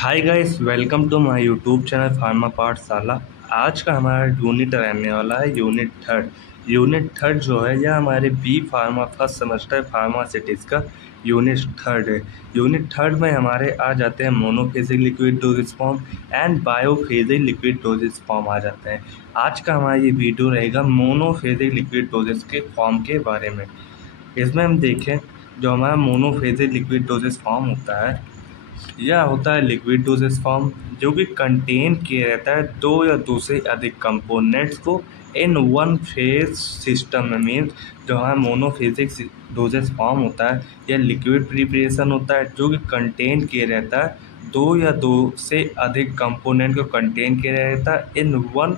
Hi guys, welcome to my YouTube channel Pharma Pathshala. आज का हमारा यूनिट रहने वाला है यूनिट थर्ड जो है यह हमारे B pharma first semester pharmaceutics का यूनिट थर्ड है। यूनिट थर्ड में हमारे आ जाते हैं monophasic liquid dosage form and biphasic liquid dosage form आ जाते हैं। आज का हमारा ये वीडियो रहेगा मोनोफेजिक लिक्विड डोजेज के फॉर्म के बारे में। इसमें हम देखें जो हमारा मोनोफेजिक लिक्विड डोजेज फॉर्म होता है, यह होता है लिक्विड डोजेज फॉर्म जो कि कंटेन किया रहता है दो या दो से अधिक कंपोनेंट्स को इन वन फेज सिस्टम में। मीन्स जो हमारा मोनोफेजिक डोजेज फॉर्म होता है यह लिक्विड प्रिपरेशन होता है जो कि कंटेन किया रहता है दो या दो से अधिक कंपोनेंट को कंटेन किया रहता है इन वन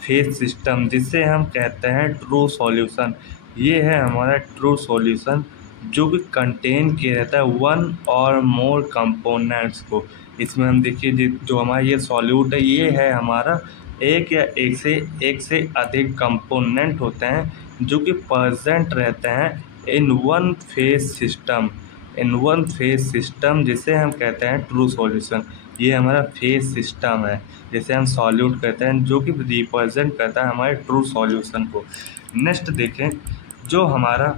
फेज सिस्टम, जिसे हम कहते हैं ट्रू सॉल्यूशन। ये है हमारा ट्रू सॉल्यूशन जो कि कंटेन किया रहता है वन और मोर कंपोनेंट्स को। इसमें हम देखिए जो हमारा ये सॉल्यूट है ये है हमारा एक से अधिक कंपोनेंट होते हैं जो कि प्रेजेंट रहते हैं इन वन फेज सिस्टम जिसे हम कहते हैं ट्रू सॉल्यूशन। ये हमारा फेज सिस्टम है जिसे हम सॉल्यूट कहते हैं जो कि रिप्रेजेंट करता है हमारे ट्रू सॉल्यूशन को। नेक्स्ट देखें जो हमारा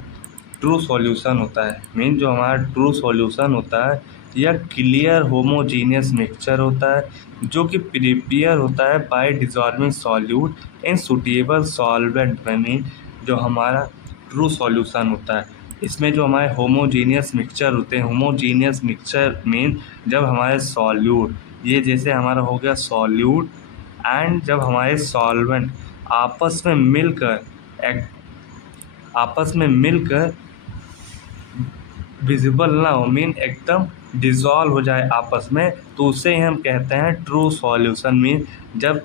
ट्रू सॉल्यूशन होता है, मीन जो हमारा ट्रू सॉल्यूशन होता है यह क्लियर होमोजीनियस मिक्सचर होता है जो कि प्रिपेयर होता है bye dissolving solute in suitable solvent में। मीन जो हमारा ट्रू सॉल्यूशन होता है इसमें जो हमारे होमोजीनियस मिक्सचर होते हैं, होमोजीनियस मिक्सचर मीन जब हमारे सॉल्यूट ये जैसे हमारा हो गया सॉल्यूट एंड जब हमारे सॉल्वेंट आपस में मिलकर विजिबल ना हो, मीन एकदम डिज़ोल्व हो जाए आपस में, तो उसे हम कहते हैं ट्रू सॉल्यूशन। मीन जब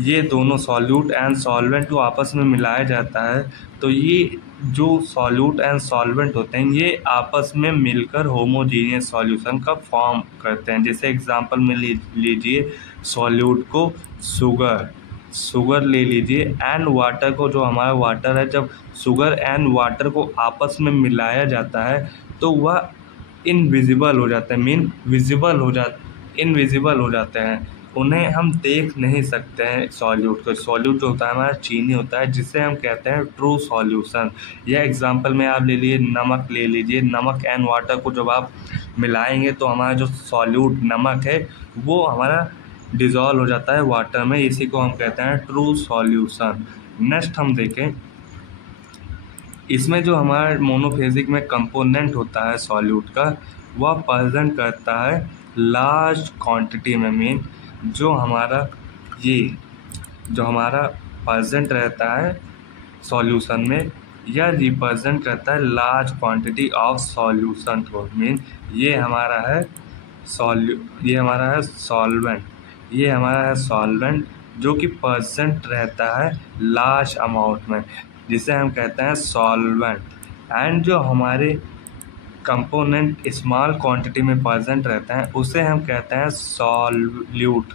ये दोनों सॉल्यूट एंड सॉल्वेंट को आपस में मिलाया जाता है तो ये जो सॉल्यूट एंड सॉल्वेंट होते हैं ये आपस में मिलकर होमोजीनियस सॉल्यूशन का फॉर्म करते हैं। जैसे एग्जांपल में लीजिए सॉल्यूट को शुगर ले लीजिए एंड वाटर को, जो हमारा वाटर है जब शुगर एंड वाटर को आपस में मिलाया जाता है तो वह इनविजिबल हो जाता है, मीन इनविजिबल हो जाते हैं, उन्हें हम देख नहीं सकते हैं सॉल्यूट को। सॉल्यूट जो होता है हमारा चीनी होता है जिसे हम कहते हैं ट्रू सॉल्यूशन। यह एग्जांपल में आप ले लीजिए नमक एंड वाटर को जब आप मिलाएंगे तो हमारा जो सॉल्यूट नमक है वो हमारा डिज़ोल्व हो जाता है वाटर में, इसी को हम कहते हैं ट्रू सॉल्यूशन। नेक्स्ट हम देखें इसमें जो हमारा मोनोफेजिक में कंपोनेंट होता है सॉल्यूट का वह प्रेजेंट करता है लार्ज क्वांटिटी में। मीन जो हमारा प्रेजेंट रहता है सॉल्यूशन में यह रिप्रेजेंट करता है लार्ज क्वांटिटी ऑफ सॉल्यूशन को। मीन ये हमारा है सॉल्वेंट जो कि प्रेजेंट रहता है लार्ज अमाउंट में, जिसे हम कहते हैं सॉल्वेंट। एंड जो हमारे कंपोनेंट स्मॉल क्वांटिटी में प्रेजेंट रहते हैं उसे हम कहते हैं सॉल्यूट।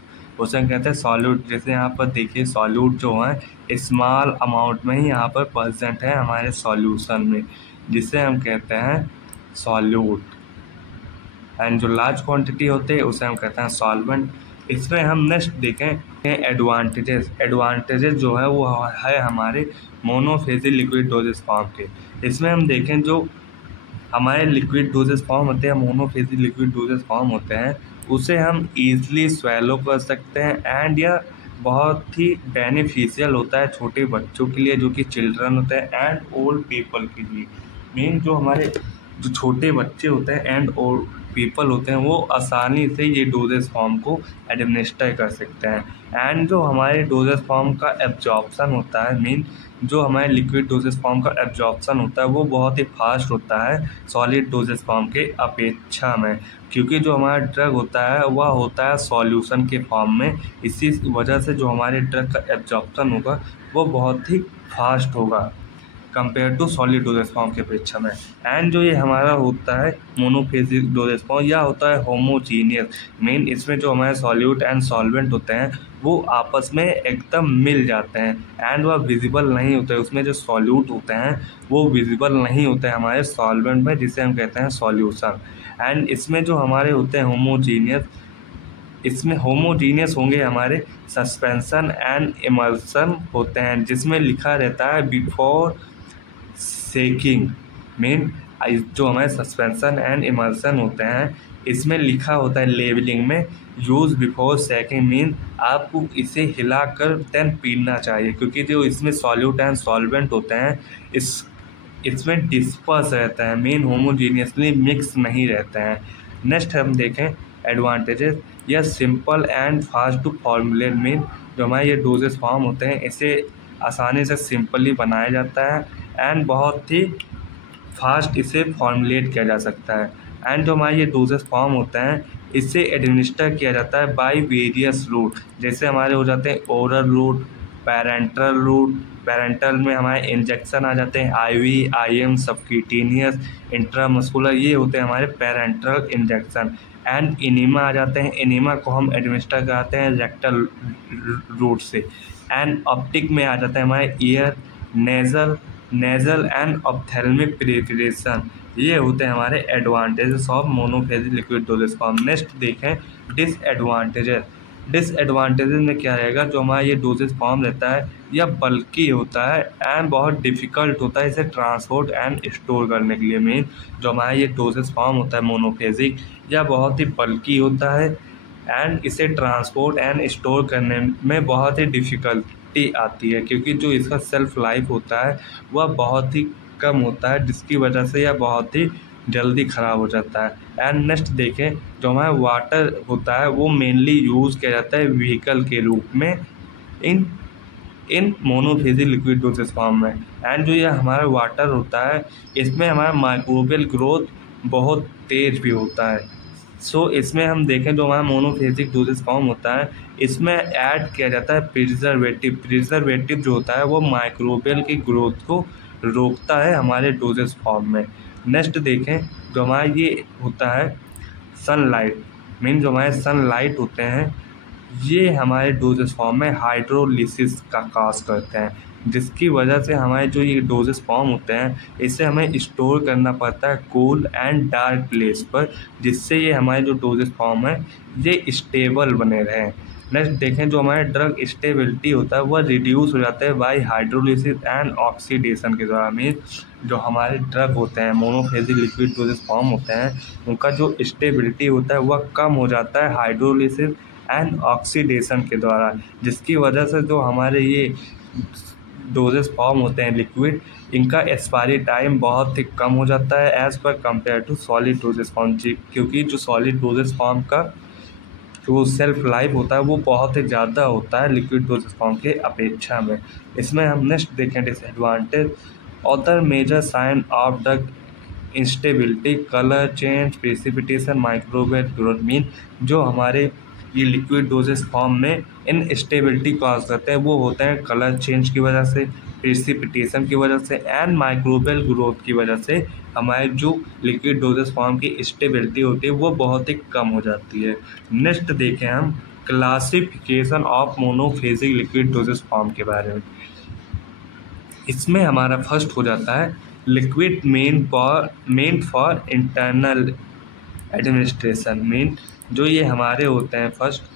जैसे यहाँ पर देखिए सॉल्यूट जो है स्मॉल अमाउंट में ही यहाँ पर प्रेजेंट है हमारे सॉल्यूशन में, जिसे हम कहते हैं सॉल्यूट। एंड जो लार्ज क्वांटिटी होते हैं उसे हम कहते हैं सॉल्वेंट। इसमें हम नेक्स्ट देखें एडवांटेजेस जो है वो है हमारे मोनोफेजिक लिक्विड डोजेज फॉर्म के। इसमें हम देखें जो हमारे लिक्विड डोजेज फॉर्म होते हैं, मोनोफेजिक लिक्विड डोजेज फॉर्म होते हैं, उसे हम ईजिली स्वेलो कर सकते हैं एंड यह बहुत ही बेनिफिशियल होता है छोटे बच्चों के लिए जो कि चिल्ड्रन होते हैं एंड ओल्ड पीपल के लिए। मीन जो हमारे जो छोटे बच्चे होते हैं एंड ओल्ड पीपल होते हैं वो आसानी से ये डोजेज फॉर्म को एडमिनिस्टर कर सकते हैं। एंड जो हमारे डोजेज फॉर्म का एब्जॉर्प्शन होता है, मीन जो हमारे लिक्विड डोजेज फॉर्म का एब्जॉर्प्शन होता है वो बहुत ही फास्ट होता है सॉलिड डोजेज फॉर्म के अपेक्षा में, क्योंकि जो हमारा ड्रग होता है वह होता है सॉल्यूशन के फॉर्म में। इसी वजह से जो हमारे ड्रग का एब्जॉर्प्शन होगा वो बहुत ही फास्ट होगा compare to solid dosage form के अपेक्षा में। एंड जो ये हमारा होता है मोनोफेजिक डोजेज फॉर्म यह होता है होमोजीनियस। मीन इसमें जो हमारे सॉल्यूट एंड सॉल्वेंट होते हैं वो आपस में एकदम मिल जाते हैं एंड वह विजिबल नहीं होते हैं। उसमें जो सॉल्यूट होते हैं वो विजिबल नहीं होते हैं हमारे सॉल्वेंट में, जिसे हम कहते हैं सॉल्यूशन। एंड इसमें जो हमारे होते हैं होमोजीनियस इसमें होमोजीनियस होंगे हमारे सस्पेंशन एंड इमल्सन होते हैं, जिसमें लिखा रहता है बिफोर सेकिंग। मीन जो हमारे सस्पेंशन एंड इमल्सन होते हैं इसमें लिखा होता है लेबलिंग में यूज़ बिफोर सेकिंग। मीन आपको इसे हिलाकर देन पीना चाहिए, क्योंकि जो इसमें सॉल्यूट एंड सॉल्वेंट होते हैं इसमें डिस्पर्स रहता है, मीन होमोजीनियसली मिक्स नहीं रहते हैं। नेक्स्ट हम देखें एडवांटेजेस। यह simple and fast to formulate. Mean जो हमारे ये डोजेस फॉर्म होते हैं इसे आसानी से सिंपली बनाया जाता है एंड बहुत ही फास्ट इसे फॉर्मुलेट किया जा सकता है। एंड जो हमारे ये डोजेस फॉर्म होते हैं इससे एडमिनिस्टर किया जाता है बाय वेरियस रूट, जैसे हमारे हो जाते हैं oral route, parenteral route. Parenteral में हमारे इंजेक्शन आ जाते हैं आईवी, आईएम, सबक्यूटेनियस, इंट्रामस्कुलर, ये होते हैं हमारे पैरेंटल इंजेक्शन। एंड इनिमा आ जाते हैं, इनिमा को हम एडमिनिस्टर कराते हैं रेक्टल रूट से। एंड ऑप्टिक में आ जाता है हमारे year, nasal and ophthalmic preparation. ये होते हैं हमारे advantages of monophasic liquid dosage form. Next देखें डिसएडवांटेजेस। डिसएडवांटेजेस में क्या रहेगा, जो हमारा ये डोजेस फॉर्म रहता है यह बल्कि होता है एंड बहुत डिफ़िकल्ट होता है इसे ट्रांसपोर्ट एंड स्टोर करने के लिए। मीन जो हमारा ये डोजेस फॉर्म होता है मोनोफेजिक यह बहुत ही बल्कि होता है एंड इसे ट्रांसपोर्ट एंड स्टोर करने में बहुत ही डिफ़िकल्टी आती है, क्योंकि जो इसका सेल्फ लाइफ होता है वह बहुत ही कम होता है, जिसकी वजह से यह बहुत ही जल्दी ख़राब हो जाता है। एंड नेक्स्ट देखें, जो हमारा वाटर होता है वो मेनली यूज़ किया जाता है व्हीकल के रूप में इन मोनोफेजिक लिक्विड डोजेस फॉर्म में। एंड जो यह हमारा वाटर होता है इसमें हमारा माइक्रोबियल ग्रोथ बहुत तेज़ भी होता है। सो इसमें हम देखें जो हमारा मोनोफेजिक डोजेस फॉर्म होता है इसमें ऐड किया जाता है प्रिजर्वेटिव जो होता है वो माइक्रोबियल की ग्रोथ को रोकता है हमारे डोजेस फॉर्म में। नेक्स्ट देखें, जो हमारा ये होता है सनलाइट। मीन जो हमारे सनलाइट होते हैं ये हमारे डोजेस फॉर्म में हाइड्रोलिसिस का काज करते हैं, जिसकी वजह से हमारे जो ये डोजेस फॉर्म होते हैं इसे हमें स्टोर करना पड़ता है कूल एंड डार्क प्लेस पर, जिससे ये हमारे जो डोजेस फॉर्म है ये स्टेबल बने रहें। नेक्स्ट देखें, जो हमारे ड्रग स्टेबिलिटी होता है वह रिड्यूस हो जाता है बाय हाइड्रोलिसिस एंड ऑक्सीडेशन के द्वारा। मीन जो हमारे ड्रग होते हैं मोनोफेजिक लिक्विड डोजेस फॉर्म होते हैं उनका जो स्टेबिलिटी होता है वह कम हो जाता है हाइड्रोलिसिस एंड ऑक्सीडेशन के द्वारा, जिसकी वजह से जो हमारे ये डोजेस फॉर्म होते हैं लिक्विड इनका एक्सपायरी टाइम बहुत ही कम हो जाता है as per compare to solid dosage form. क्योंकि जो सॉलिड डोजेस फॉर्म का जो सेल्फ लाइफ होता है वो बहुत ही ज़्यादा होता है लिक्विड डोजेस फॉर्म के अपेक्षा में। इसमें हम नेक्स्ट देखें disadvantage. Other major sign of the instability, colour change, precipitation, microbial growth. Mean जो हमारे ये लिक्विड डोजेस फॉर्म में इनस्टेबिलिटी कॉज करते हैं वो होते हैं कलर चेंज की वजह से, प्रेसिपिटेशन की वजह से एंड माइक्रोबियल ग्रोथ की वजह से हमारे जो लिक्विड डोजेस फॉर्म की स्टेबिलिटी होती है वो बहुत ही कम हो जाती है। नेक्स्ट देखें हम classification of monophasic liquid dosage form के बारे में। इसमें हमारा फर्स्ट हो जाता है liquid main for internal administration. Mean जो ये हमारे होते हैं फर्स्ट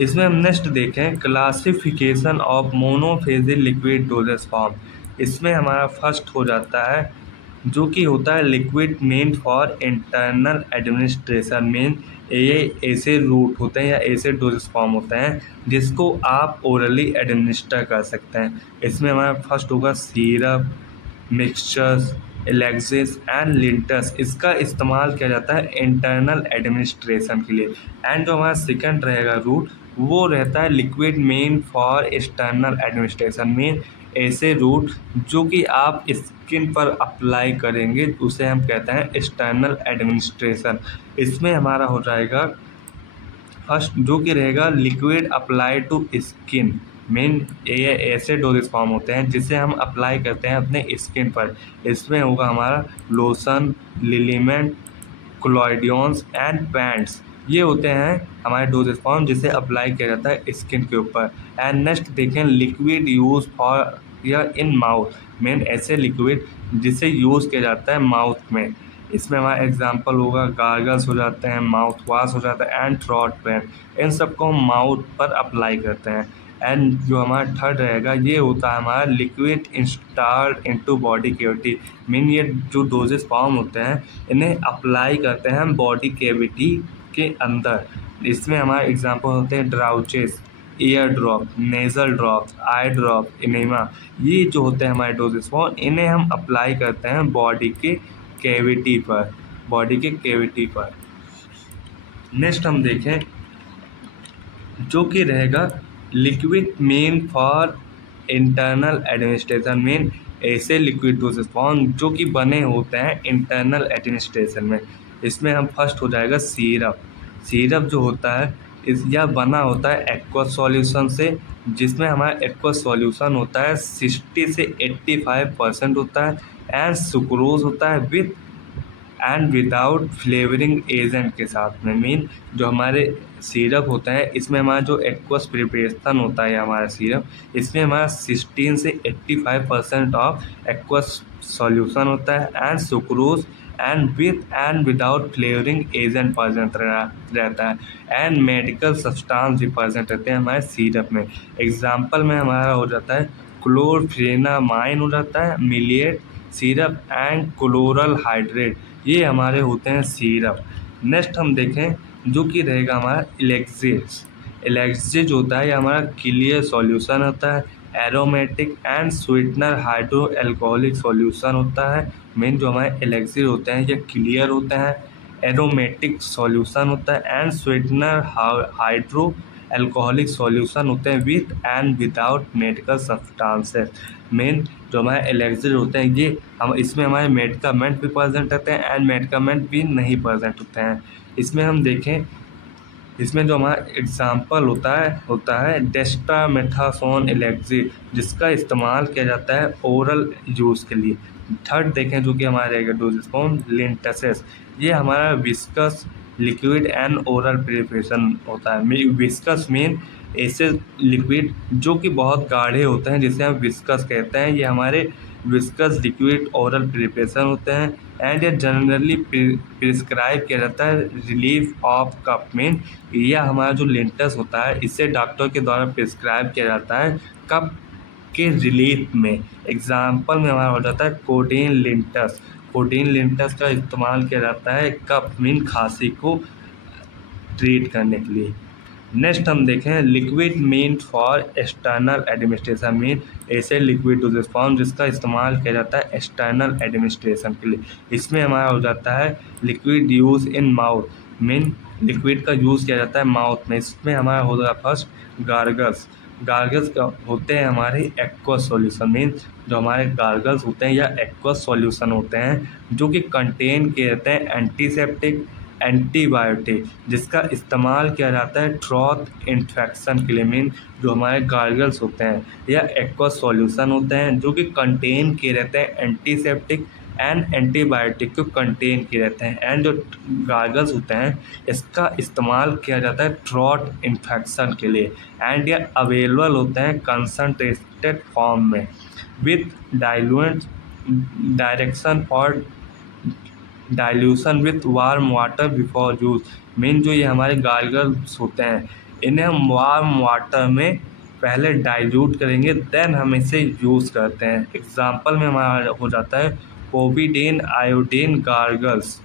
इसमें हम नेक्स्ट देखें classification of monophasic liquid dosage form. इसमें हमारा फर्स्ट हो जाता है जो कि होता है liquid main for internal administration. Mean ये ऐसे रूट होते हैं या ऐसे डोजेस फॉर्म होते हैं जिसको आप ओरली एडमिनिस्टर कर सकते हैं। इसमें हमारा फर्स्ट होगा syrup, mixtures, Alexis and Lintner's. इसका इस्तेमाल किया जाता है इंटरनल एडमिनिस्ट्रेशन के लिए। एंड जो हमारा सेकंड रहेगा रूट वो रहता है liquid main for external administration. Mean ऐसे रूट जो कि आप स्किन पर अप्लाई करेंगे उसे हम कहते हैं एक्सटर्नल एडमिनिस्ट्रेशन। इसमें हमारा हो जाएगा फर्स्ट जो कि रहेगा liquid apply to skin. Main ये ऐसे डोजेस फॉर्म होते हैं जिसे हम अप्लाई करते हैं अपने स्किन पर। इसमें होगा हमारा लोशन, लिलीमेंट, क्लोइडियंस एंड पैंट्स। ये होते हैं हमारे डोजेस फॉर्म जिसे अप्लाई किया जाता है स्किन के ऊपर। एंड नेक्स्ट देखें लिक्विड यूज फॉर या इन माउथ मेन ऐसे लिक्विड जिसे यूज़ किया जाता है माउथ में। इसमें हमारा एग्जांपल होगा गार्गल्स हो जाते हैं, माउथ वॉश हो जाता है एंड थ्रोट पेन। इन सबको हम माउथ पर अप्लाई करते हैं। एंड जो हमारा थर्ड रहेगा ये होता है हमारा liquid installed into body cavity. Mean ये जो डोजेस फॉर्म होते हैं इन्हें अप्लाई करते हैं हम बॉडी कैविटी के अंदर। इसमें हमारे एग्जांपल होते हैं ड्राउचेस, ईयर ड्रॉप, नेज़ल ड्रॉप, आई ड्रॉप, इनेमा। ये जो होते हैं हमारे डोजेस फॉर्म इन्हें हम अप्लाई करते हैं बॉडी के कैविटी पर, बॉडी के कैविटी पर। नेक्स्ट हम देखें जो कि रहेगा liquid main for internal administration. Main ऐसे लिक्विड डोजेस फॉर्म जो कि बने होते हैं इंटरनल एडमिनिस्ट्रेशन में। इसमें हम फर्स्ट हो जाएगा सिरप। सिरप जो होता है यह बना होता है एक्वस सॉल्यूशन से, जिसमें हमारा एक्वस सॉल्यूशन होता है 60 से 85% होता है एंड सुक्रोज होता है with and without flavouring agent के साथ में। मीन जो हमारे सिरप होता है इसमें हमारा जो एक्वस प्रिपरेशन होता है हमारा सिरप, इसमें हमारा 16 से 85% ऑफ एक्वस सॉल्यूशन होता है and sucrose and with and without flavouring agent present रहता है एंड मेडिकल सब्सटेंस भी प्रेजेंट रहते हैं हमारे सिरप में। एग्जाम्पल में हमारा हो जाता है क्लोरफेनामाइन हो जाता है, मिलिएट सिरप एंड क्लोरल हाइड्रेट, ये हमारे होते हैं सिरप। नेक्स्ट हम देखें जो कि रहेगा हमारा इलेक्सिस। इलेक्सिस होता है ये हमारा क्लियर सॉल्यूशन होता है, aromatic and sweetener hydro alcoholic solution होता है। मेन जो हमारे इलेक्सिस होते हैं ये क्लियर होते हैं, एरोमेटिक सॉल्यूशन होता है and sweetener hydro alcoholic solution होते हैं with and without medical substances. Main जो हमारे एलेक्सिस होते हैं ये हम इसमें हमारे मेडिकामेंट भी प्रेजेंट रहते हैं एंड मेडिकामेंट भी नहीं प्रेजेंट होते हैं। इसमें हम देखें इसमें जो हमारा एग्जाम्पल होता है डेक्सामेथासोन एलेक्सिस, जिसका इस्तेमाल किया जाता है ओरल यूज़ के लिए। थर्ड देखें जो कि हमारे रहेगा डोजेस फॉर्म लिंटसेस, ये हमारा viscous liquid and oral preparation होता है। विस्कस मीन ऐसे लिक्विड जो कि बहुत गाढ़े होते हैं जिसे हम विस्कस कहते हैं, ये हमारे विस्कस लिक्विड ओरल प्रिपरेशन होते हैं एंड ये जनरली प्रिस्क्राइब किया जाता है रिलीफ ऑफ कफ। मीन यह हमारा जो लिंटस होता है इसे डॉक्टर के द्वारा प्रिस्क्राइब किया जाता है कफ के रिलीफ में। एग्जाम्पल में हमारा हो जाता है कोडेन लिंटस। कोडेन लिंटस का इस्तेमाल किया जाता है कफ मीन खांसी को ट्रीट करने के लिए। नेक्स्ट हम देखें liquid mean for external administration. Mean ऐसे लिक्विड डोजेस फॉर्म जिसका इस्तेमाल किया जाता है एक्सटर्नल एडमिनिस्ट्रेशन के लिए। इसमें हमारा हो जाता है liquid use in mouth. Mean liquid का यूज़ किया जाता है माउथ में। इसमें हमारा हो जाता है फर्स्ट गार्गल्स। गार्गल्स होते हैं हमारे एक्वस सॉल्यूशन। मीन जो हमारे गार्गल्स होते हैं या एक्वस सॉल्यूशन होते हैं जो कि कंटेन किए रहते हैं एंटीसेप्टिक एंटीबायोटिक, जिसका इस्तेमाल किया जाता है थ्रोट इन्फेक्शन के लिए। मीन जो हमारे गार्गल्स होते हैं या एक्वस सॉल्यूशन होते हैं जो कि कंटेन किए रहते हैं एंटीसेप्टिक एंड एंटीबायोटिक को कंटेन किए रहते हैं। एंड जो गार्गल्स होते हैं इसका इस्तेमाल किया जाता है थ्रोट इन्फेक्शन के लिए एंड ये अवेलेबल होते हैं कंसनट्रेटेड फॉर्म में with diluent direction for dilution with warm water before use. Mean जो ये हमारे गार्गल्स होते हैं इन्हें हम वार्म वाटर में पहले डाइल्यूट करेंगे देन हम इसे यूज़ करते हैं। एग्जाम्पल में हमारा हो जाता है पोविडेन आयोडीन गार्गल्स।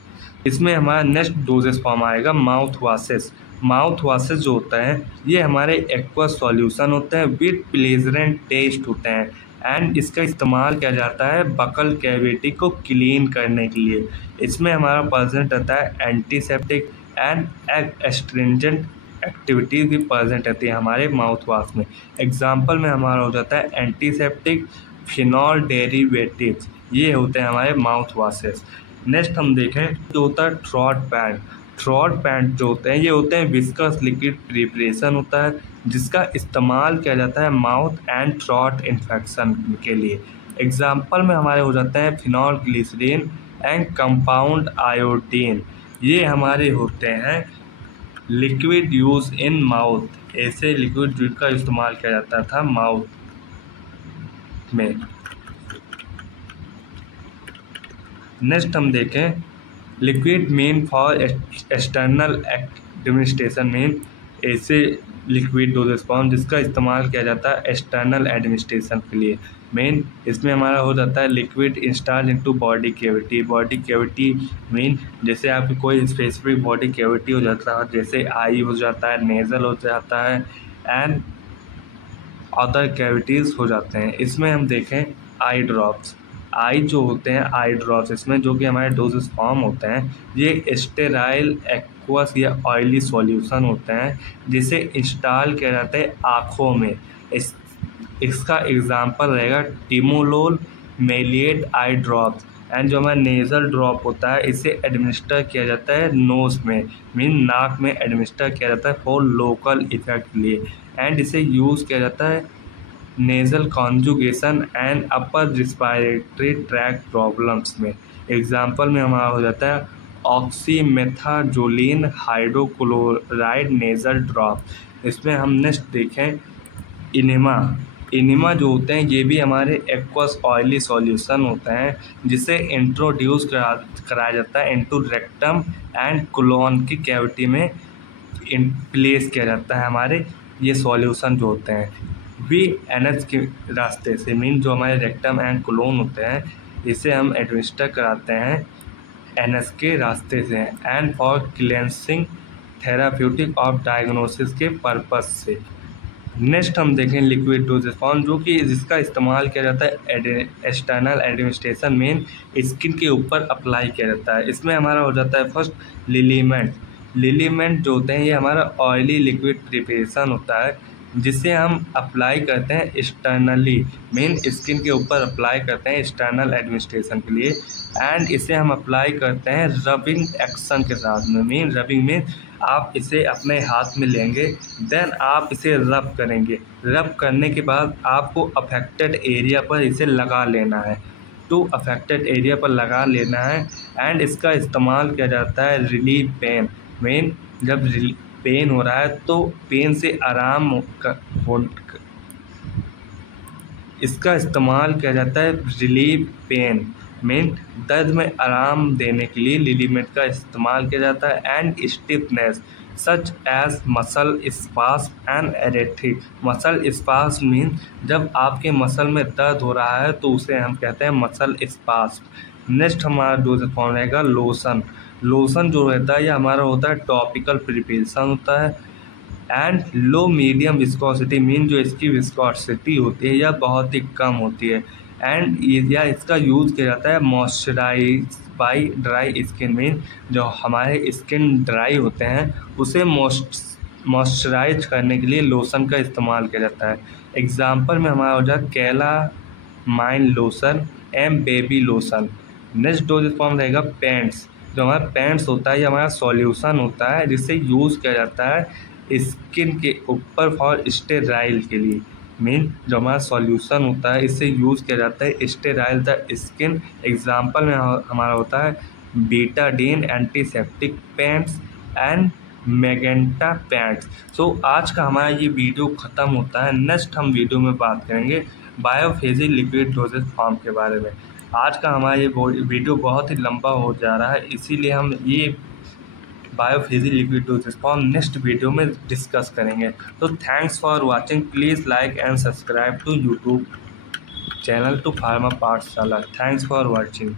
इसमें हमारा नेक्स्ट डोजेस फॉर्म आएगा माउथ वाशेस। माउथ वाशेस जो होता है ये हमारे एक्वस सॉल्यूशन होते हैं विथ प्लेजेंट टेस्ट होते हैं एंड इसका इस्तेमाल किया जाता है बकल कैविटी को क्लीन करने के लिए। इसमें हमारा प्रेजेंट रहता है एंटीसेप्टिक एंड एस्ट्रिंजेंट एक्टिविटीज़ भी प्रेजेंट रहती है हमारे माउथ वॉश में। एग्जाम्पल में हमारा हो जाता है एंटीसेप्टिक फिनॉल डेरिवेटिव्स, ये होते हैं हमारे माउथ वॉशेस। नेक्स्ट हम देखें जो होता है थ्रोट पैड। थ्रोट पैड जो होते हैं ये होते हैं विस्कस लिक्विड प्रिपरेशन होता है जिसका इस्तेमाल किया जाता है माउथ एंड थ्रोट इन्फेक्शन के लिए। एग्जाम्पल में हमारे हो जाते हैं phenol glycerine and compound iodine, ये हमारे होते हैं लिक्विड यूज इन माउथ। ऐसे लिक्विड जिनका इस्तेमाल किया जाता था माउथ में। नेक्स्ट हम देखें liquid mean for external administration mean ऐसे लिक्विड डोजेज फॉर्म जिसका इस्तेमाल किया जाता है एक्सटर्नल एडमिनिस्ट्रेशन के लिए। मेन इसमें हमारा हो जाता है liquid install into body cavity. Body cavity mean जैसे आपकी कोई स्पेसिफिक बॉडी कैविटी हो जाता है, जैसे आई हो जाता है, नेजल हो जाता है एंड अदर कैविटीज़ हो जाते हैं। इसमें हम देखें आई ड्रॉप्स। आई जो होते हैं आई ड्रॉप्स इसमें जो कि हमारे डोजेस फॉर्म होते हैं, ये स्टेराइल एक्वस या ऑयली सॉल्यूशन होते हैं जिसे इंस्टॉल किया जाता है आँखों में। इसका एग्जांपल रहेगा टिमोलोल, मेलिएट आई ड्रॉप्स। एंड जो हमारा नेज़ल ड्रॉप होता है इसे एडमिनिस्टर किया जाता है नोज़ में मीन नाक में एडमिनिस्टर किया जाता है फॉर लोकल इफेक्ट के लिए। एंड इसे यूज़ किया जाता है nasal conjugation and upper respiratory tract problems में। एग्जांपल में हमारा हो जाता है ऑक्सीमेथाजोलिन हाइड्रोक्लोराइड नेज़ल ड्रॉप। इसमें हम नेक्स्ट देखें इनेमा। इनेमा जो होते हैं ये भी हमारे एक्वस ऑयली सॉल्यूशन होते हैं जिसे इंट्रोड्यूस कराया जाता है इनटू रेक्टम एंड कोलोन की कैविटी में प्लेस किया जाता है हमारे ये सॉल्यूशन जो होते हैं वी एनएच के रास्ते से मीन जो हमारे रेक्टम एंड कोलोन होते हैं इसे हम एडमिनिस्टर कराते हैं एनएच के रास्ते से and for cleansing therapeutic of diagnosis के पर्पस से। नेक्स्ट हम देखें लिक्विड डोजेज फॉर्म जो कि जिसका इस्तेमाल किया जाता है एक्सटर्नल एडमिनिस्ट्रेशन मेन स्किन के ऊपर अप्लाई किया जाता है। इसमें हमारा हो जाता है फर्स्ट लिलीमेंट। लिलीमेंट जो होते हैं ये हमारा ऑयली लिक्विड प्रिपरेशन होता है जिसे हम अप्लाई करते हैं एक्सटर्नली मेन स्किन के ऊपर अप्लाई करते हैं एक्सटर्नल एडमिनिस्ट्रेशन के लिए। एंड इसे हम अप्लाई करते हैं रबिंग एक्शन के साथ में। मेन रबिंग में आप इसे अपने हाथ में लेंगे देन आप इसे रब करेंगे। रब करने के बाद आपको अफेक्टेड एरिया पर इसे लगा लेना है। तो अफेक्टेड एरिया पर लगा लेना है एंड इसका इस्तेमाल किया जाता है रिलीव पेन। मेन जब पेन हो रहा है तो पेन से आराम इसका इस्तेमाल किया जाता है रिलीव पेन मीन दर्द में आराम देने के लिए लिलीमेंट का इस्तेमाल किया जाता है। And stiffness such as muscle spasm and arthritic. Muscle spasm mean जब आपके मसल में दर्द हो रहा है तो उसे हम कहते हैं मसल स्पास्म। नेक्स्ट हमारा डोजेज फॉर्म रहेगा लोशन। लोशन जो रहता है ये हमारा होता है टॉपिकल प्रिपरेशन होता है and low medium viscosity mean जो इसकी विस्कोसिटी होती है यह बहुत ही कम होती है। एंड या इसका यूज़ किया जाता है moisturise by dry skin mean जो हमारे स्किन ड्राई होते हैं उसे मॉइस्चराइज करने के लिए लोशन का इस्तेमाल किया जाता है। एग्जांपल में हमारा हो जाए कैला माइन लोशन एम baby lotion. Next dosage form रहेगा पेंट्स। जो हमारा पेंट्स होता है ये हमारा सॉल्यूशन होता है जिसे यूज़ किया जाता है स्किन के ऊपर फॉर स्टेराइल के लिए। मीन जो हमारा सॉल्यूशन होता है इसे यूज़ किया जाता है स्टेराइल द स्किन। एग्जांपल में हमारा होता है Betadine antiseptic paints and magenta paints. So आज का हमारा ये वीडियो ख़त्म होता है। नेक्स्ट हम वीडियो में बात करेंगे बायोफेजिक लिक्विड डोजेज फॉर्म के बारे में। आज का हमारा ये वीडियो बहुत ही लंबा हो जा रहा है इसीलिए हम ये biphasic liquid dosage form next video में डिस्कस करेंगे। तो thanks for watching. Please like and subscribe to YouTube channel to Pharma Pathshala. Thanks for watching.